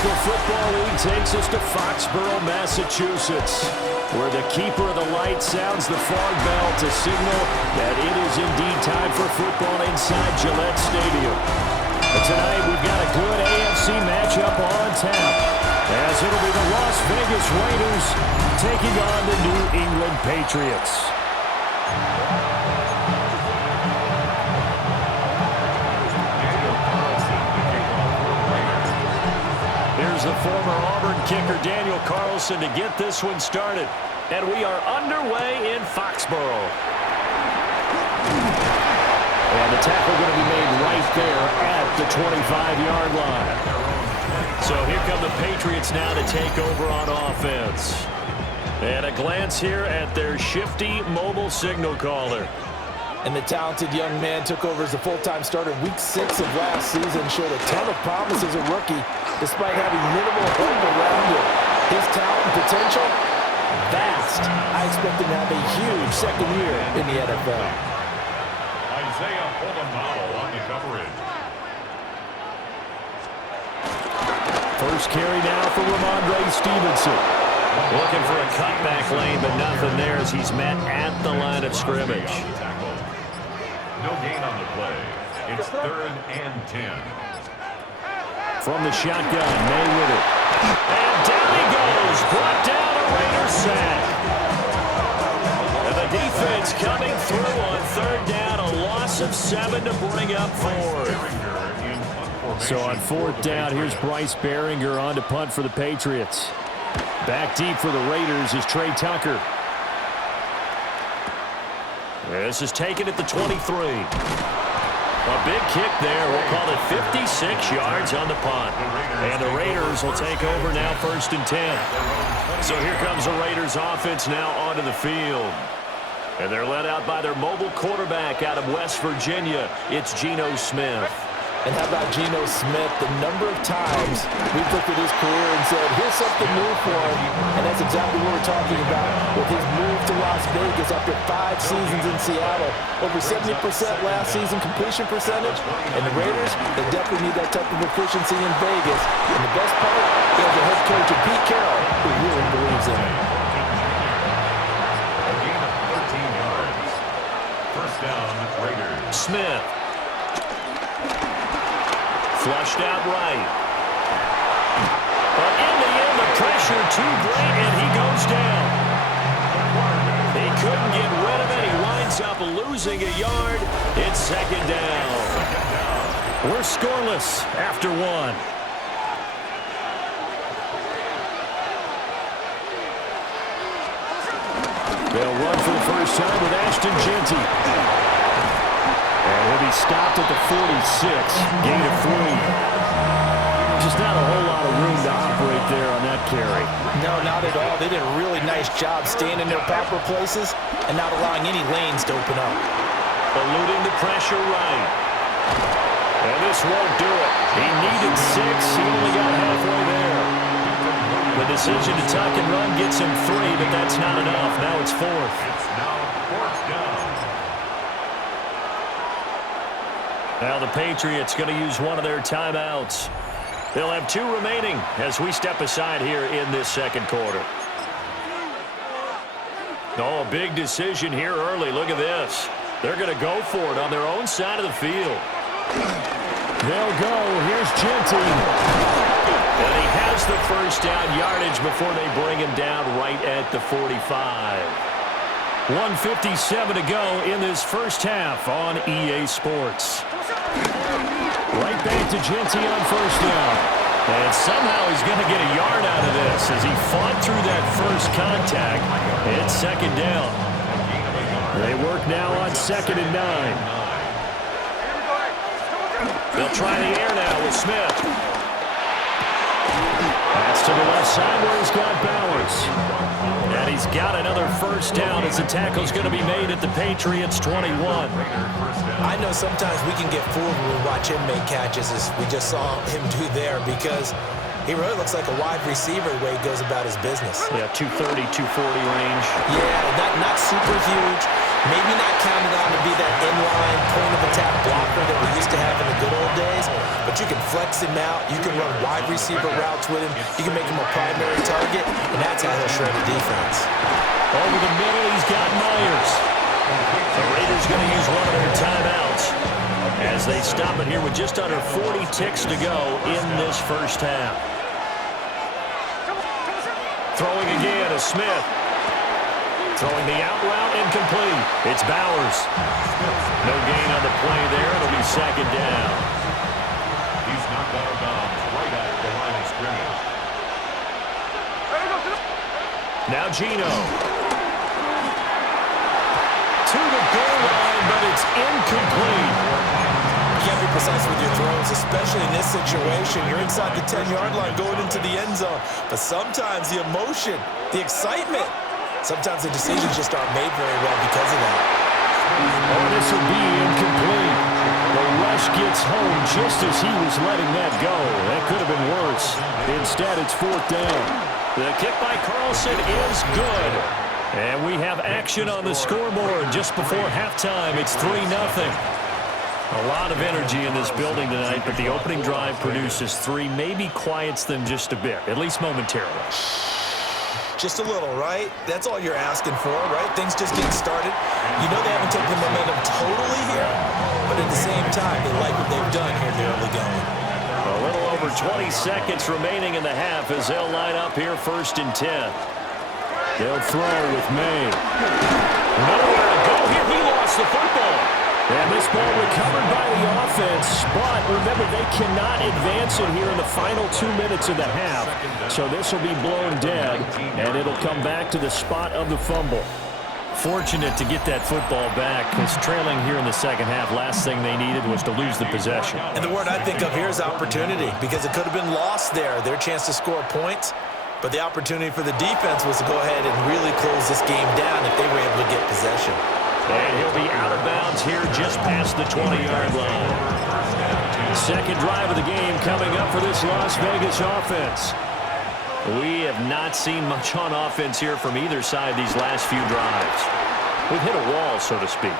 National Football League takes us to Foxborough, Massachusetts, where the keeper of the light sounds the fog bell to signal that it is indeed time for football inside Gillette Stadium. But tonight we've got a good AFC matchup on tap, as it'll be the Las Vegas Raiders taking on the New England Patriots. Here's the former Auburn kicker Daniel Carlson to get this one started. And we are underway in Foxborough. And the tackle going to be made right there at the 25-yard line. So here come the Patriots now to take over on offense. And a glance here at their shifty mobile signal caller. And the talented young man took over as a full-time starter week 6 of last season, showed a ton of promise as a rookie, despite having minimal help around him. His talent and potential, vast. I expect him to have a huge second year in the NFL. Isaiah Polamalu on the coverage. First carry now for Ramondre Stevenson. Looking for a cutback lane, but nothing there as he's met at the line of scrimmage. No gain on the play. It's 3rd and 10. From the shotgun, May with it. And down he goes. Brought down a Raiders sack. And the defense coming through on 3rd down. A loss of 7 to bring up 4th. So on 4th down, here's Bryce Behringer on to punt for the Patriots. Back deep for the Raiders is Trey Tucker. This is taken at the 23. A big kick there. We'll call it 56 yards on the punt. And the Raiders will take over now 1st and 10. So here comes the Raiders offense now onto the field. And they're led out by their mobile quarterback out of West Virginia. It's Geno Smith. And how about Geno Smith? The number of times we've looked at his career and said, here's something new for him. And that's exactly what we're talking about with his move to Las Vegas after 5 seasons in Seattle. Over 70% last season completion percentage. And the Raiders, they definitely need that type of efficiency in Vegas. And the best part, he has a head coach, Pete Carroll, who really believes in him. A gain of 13 yards. First down, Raiders. Smith. Flushed out right. But in the end, the pressure too great, and he goes down. He couldn't get rid of it. He winds up losing a yard. It's 2nd down. We're scoreless after 1. They'll run for the first time with Ashton Jeanty. And he'll be stopped at the 46, gain of 3. Just not a whole lot of room to operate there on that carry. No, not at all. They did a really nice job staying in their proper places and not allowing any lanes to open up. Eluding the pressure right. And this won't do it. He needed 6. He only got halfway there. The decision to tuck and run gets him 3, but that's not enough. Now it's 4th. It's now 4th down. Now the Patriots going to use one of their timeouts. They'll have 2 remaining as we step aside here in this 2nd quarter. Oh, a big decision here early. Look at this. They're going to go for it on their own side of the field. They'll go. Here's Jeanty. And he has the first down yardage before they bring him down right at the 45. 1:57 to go in this first half on EA Sports. Right back to Jeanty on 1st down. And somehow he's going to get a yard out of this as he fought through that first contact. It's 2nd down. They work now on 2nd and 9. They'll try the air now with Smith. That's to the left side where he's got Bowers. And he's got another first down as the tackle's going to be made at the Patriots 21. I know sometimes we can get fooled when we watch him make catches, as we just saw him do there, because he really looks like a wide receiver the way he goes about his business. Yeah, 230, 240 range. Yeah, not super huge, Maybe not counted on to be that inline point-of-attack blocker that we used to have in the good old days, but you can flex him out. You can run wide receiver routes with him. You can make him a primary target, and that's how he'll shred a defense. Over the middle, he's got Myers. The Raiders going to use one of their timeouts as they stop it here with just under 40 ticks to go in this first half. Throwing again is Smith. Throwing the out route incomplete. It's Bowers. No gain on the play there. It'll be second down. He's knocked out of bounds right at the line of scrimmage. Now Geno. To the goal line, but it's incomplete. You can't be precise with your throws, especially in this situation. You're inside the 10-yard line going into the end zone. But sometimes the emotion, the excitement, sometimes the decisions just aren't made very well because of that. Oh, this will be incomplete. The rush gets home just as he was letting that go. That could have been worse. Instead, it's fourth down. The kick by Carlson is good. And we have action on the scoreboard just before halftime. It's 3-0. A lot of energy in this building tonight, but the opening drive produces 3, maybe quiets them just a bit, at least momentarily. Just a little, right? That's all you're asking for, right? Things just getting started. You know they haven't taken the momentum totally here, but at the same time, they like what they've done here in the early going. A little over 20 seconds remaining in the half as they'll line up here first and 10. They'll throw with May. Nowhere to go here. He lost the football. And this ball recovered by the offense. But remember, they cannot advance it here in the final 2 minutes of the half. So this will be blown dead, and it'll come back to the spot of the fumble. Fortunate to get that football back, because trailing here in the second half, last thing they needed was to lose the possession. And the word I think of here is opportunity, because it could have been lost there, their chance to score points. But the opportunity for the defense was to go ahead and really close this game down if they were able to get possession. And he'll be out of bounds here just past the 20-yard line. Second drive of the game coming up for this Las Vegas offense. We have not seen much on offense here from either side these last few drives. We've hit a wall, so to speak.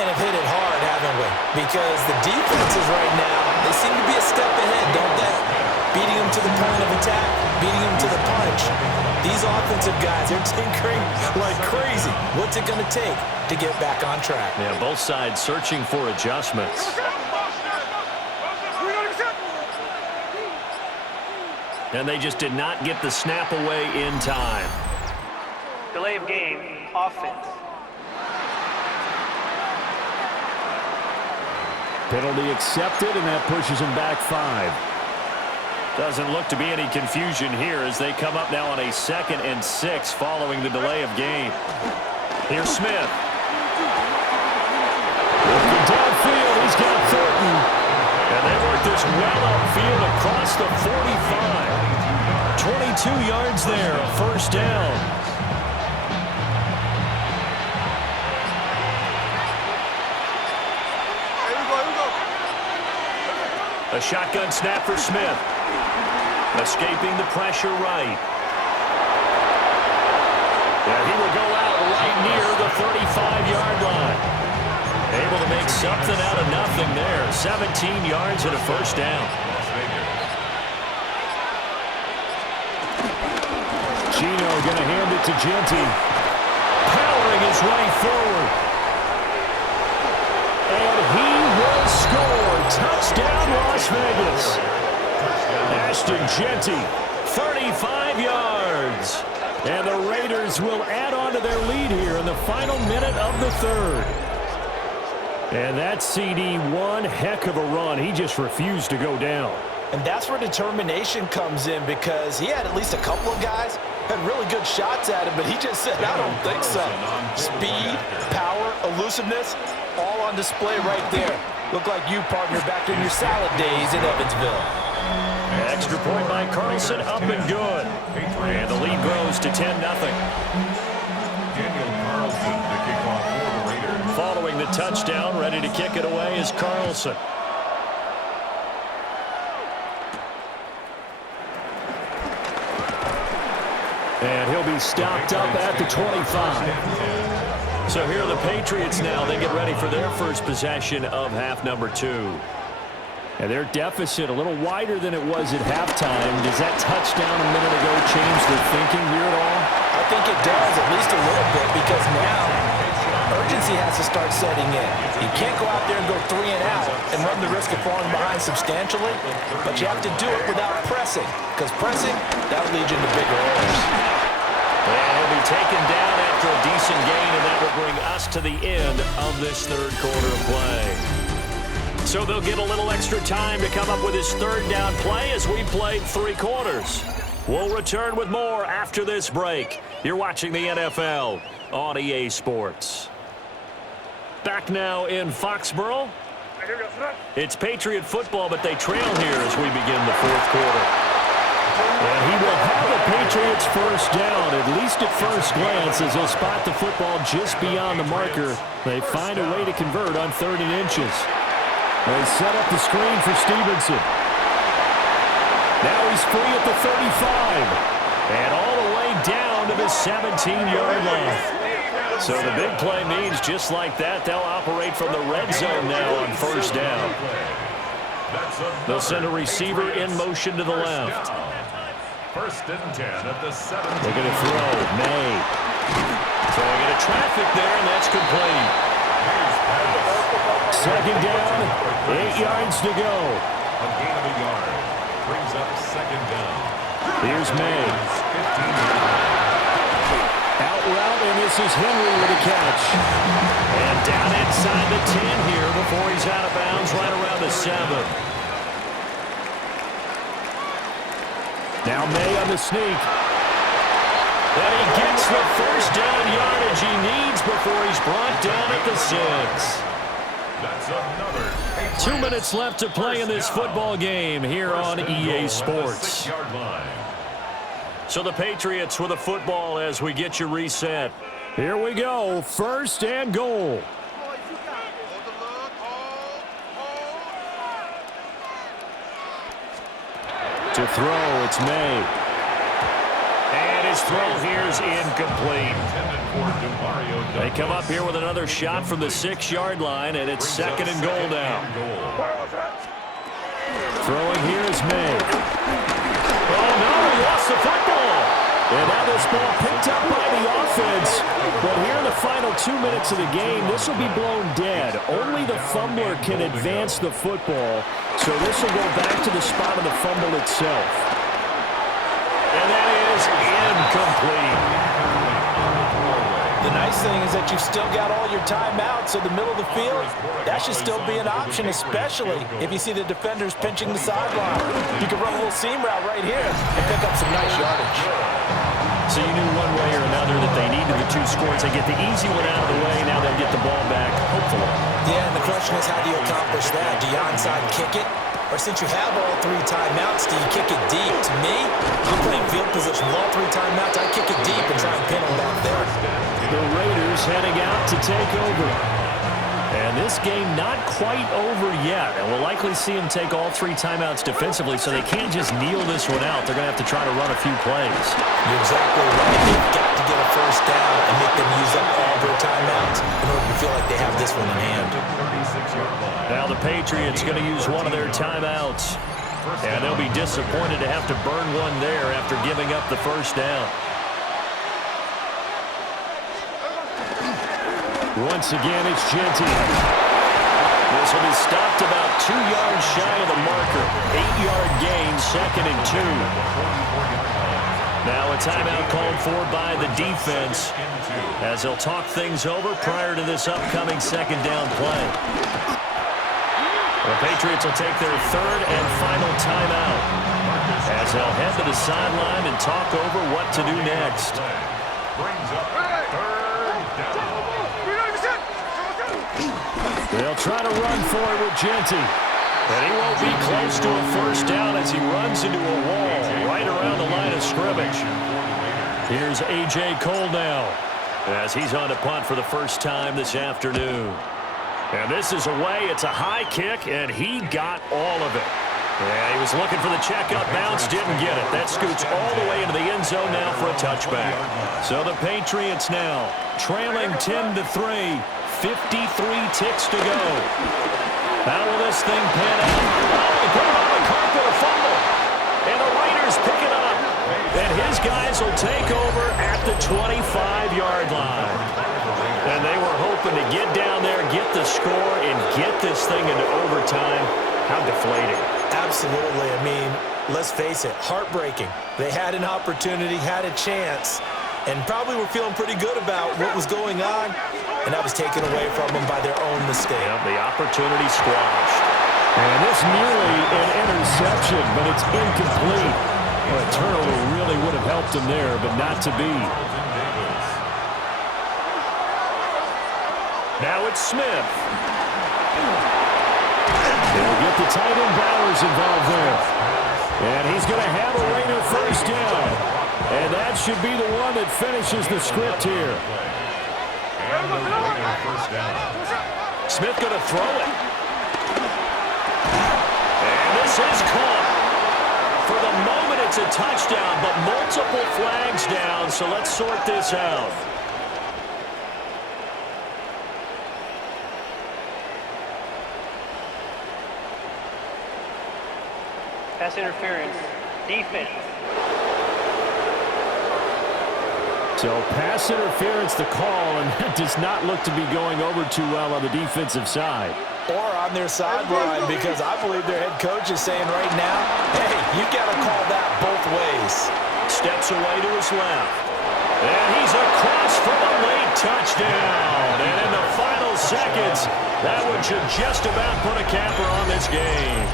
And have hit it hard, haven't we? Because the defenses right now, they seem to be a step ahead, don't they? Beating them to the point of attack, beating them to the punch. These offensive guys, they're tinkering like crazy. What's it going to take to get back on track? Yeah, both sides searching for adjustments. And they just did not get the snap away in time. Delay of game, offense. Penalty accepted, and that pushes him back 5. Doesn't look to be any confusion here as they come up now on a 2nd and 6 following the delay of game. Here's Smith. Looking downfield, he's got Thornton. And they work this well upfield across the 45. 22 yards there, a first down. A shotgun snap for Smith. Escaping the pressure right. And he will go out right near the 35-yard line. Able to make something out of nothing there. 17 yards and a first down. Geno going to hand it to Genti. Powering his way forward. And he will score. Touchdown, Las Vegas. Ashton Genti, 35 yards. And the Raiders will add on to their lead here in the final minute of the third. And that CD, one heck of a run. He just refused to go down. And that's where determination comes in, because he had at least a couple of guys had really good shots at him, but he just said, I don't think so. Speed, power, elusiveness, all on display right there. Look like you, partner, back in your salad days in Evansville. Extra point by Carlson, up and good. And the lead grows to 10-0. Daniel Carlson, the kickoff for the Raiders. Following the touchdown, ready to kick it away is Carlson. And he'll be stopped up at the 25. So here are the Patriots now. They get ready for their first possession of half number 2. And their deficit a little wider than it was at halftime. Does that touchdown a minute ago change their thinking here at all? I think it does, at least a little bit, because now urgency has to start setting in. You can't go out there and go 3 and out and run the risk of falling behind substantially, but you have to do it without pressing, because pressing, that'll lead you into bigger errors. And he'll be taken down after a decent gain, and that will bring us to the end of this third quarter of play. So they'll get a little extra time to come up with his third down play as we played 3 quarters. We'll return with more after this break. You're watching the NFL on EA Sports. Back now in Foxborough. It's Patriot football, but they trail here as we begin the fourth quarter. And he will have the Patriots first down, at least at first glance, as he'll spot the football just beyond the marker. They find a way to convert on 3rd and inches. They set up the screen for Stevenson. Now he's free at the 35. And all the way down to the 17-yard line. So the big play means just like that, they'll operate from the red zone now on first down. They'll send a receiver in motion to the left. 1st and 10 at the 7. They're going to throw. May. Throwing into traffic there, and that's complete. 2nd down, 8 yards to go. A gain of a yard. Brings up 2nd down. Here's May. Out route, and this is Henry with a catch. And down inside the 10 here before he's out of bounds right around the 7. Now May on the sneak. And he gets the first down yardage he needs before he's brought down at the 6. That's another. 2 minutes left to play in this football game here on EA Sports. So the Patriots with a football as we get you reset. Here we go. 1st and goal. To throw, it's May. And his throw here is incomplete. They come up here with another shot from the 6-yard line, and it's 2nd and goal now. Throwing here is May. Oh, no, he lost the football. And now this ball picked up by the offense. But here in the final 2 minutes of the game, this will be blown dead. Only the fumbler can advance the football. So this will go back to the spot of the fumble itself. And that is incomplete. The nice thing is that you've still got all your timeouts, so the middle of the field, that should still be an option, especially if you see the defenders pinching the sideline. You can run a little seam route right here and pick up some nice yardage. So you knew one way or another that they needed the 2 scores. They get the easy one out of the way. Now they'll get the ball back, hopefully. Yeah, and the question is, how do you accomplish that? Do you onside kick it? Or since you have all 3 timeouts, do you kick it deep? To me, I'm playing field position with all 3 timeouts. I kick it deep and try and pin them back there. The Raiders heading out to take over. And this game not quite over yet. And we'll likely see them take all 3 timeouts defensively, so they can't just kneel this one out. They're going to have to try to run a few plays. You're exactly right. They've got to get a first down and make them use up all their timeouts in order to feel like they have this one in hand. Now the Patriots going to use one of their timeouts. And they'll be disappointed to have to burn one there after giving up the first down. Once again, it's Genty. This will be stopped about 2 yards shy of the marker. 8-yard gain, 2nd and 2. Now a timeout called for by the defense as they'll talk things over prior to this upcoming 2nd down play. The Patriots will take their 3rd and final timeout as they'll head to the sideline and talk over what to do next. They'll try to run for it with Genty. And he won't be close to a first down as he runs into a wall right around the line of scrimmage. Here's A.J. Cole now as he's on to punt for the first time this afternoon. And this is away. It's a high kick, and he got all of it. Yeah, he was looking for the checkup bounce, didn't get it. That scoots all the way into the end zone now for a touchback. So the Patriots now trailing 10-3, 53 ticks to go. How will this thing pan out? Oh, he put it on the carpet, a fumble. And the Raiders pick it up. And his guys will take over at the 25-yard line. And they were hoping to get down there, get the score, and get this thing into overtime. How deflating. Absolutely. I mean, let's face it, heartbreaking. They had an opportunity, had a chance, and probably were feeling pretty good about what was going on, and that was taken away from them by their own mistake. Yep, the opportunity squashed. And this nearly an interception, but it's incomplete. Well, a turnover really would have helped him there, but not to be. Now it's Smith. They'll get the tight end Bowers involved there. And he's going to have a Raider first down. And that should be the one that finishes the script here. Smith going to throw it. And this is caught. For the moment, it's a touchdown, but multiple flags down, so let's sort this out. Pass interference. Defense. So pass interference the call, and that does not look to be going over too well on the defensive side. Or on their sideline, because I believe their head coach is saying right now, hey, you got to call that both ways. Steps away to his left. And he's across for the late touchdown. And in the final seconds, that one should just about put a capper on this game.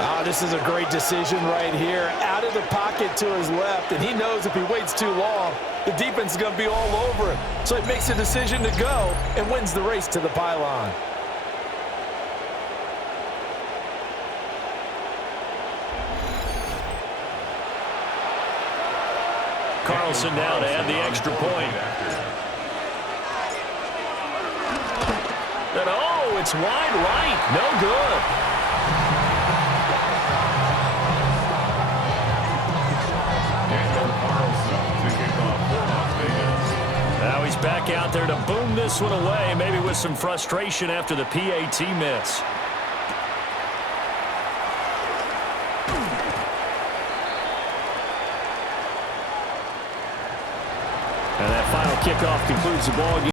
Oh, this is a great decision right here. Out of the pocket to his left, and he knows if he waits too long, the defense is going to be all over him. So he makes a decision to go and wins the race to the pylon. Carlson now to add the extra point. And oh, it's wide right. No good. Now he's back out there to boom this one away, maybe with some frustration after the PAT miss. And that final kickoff concludes the ball game.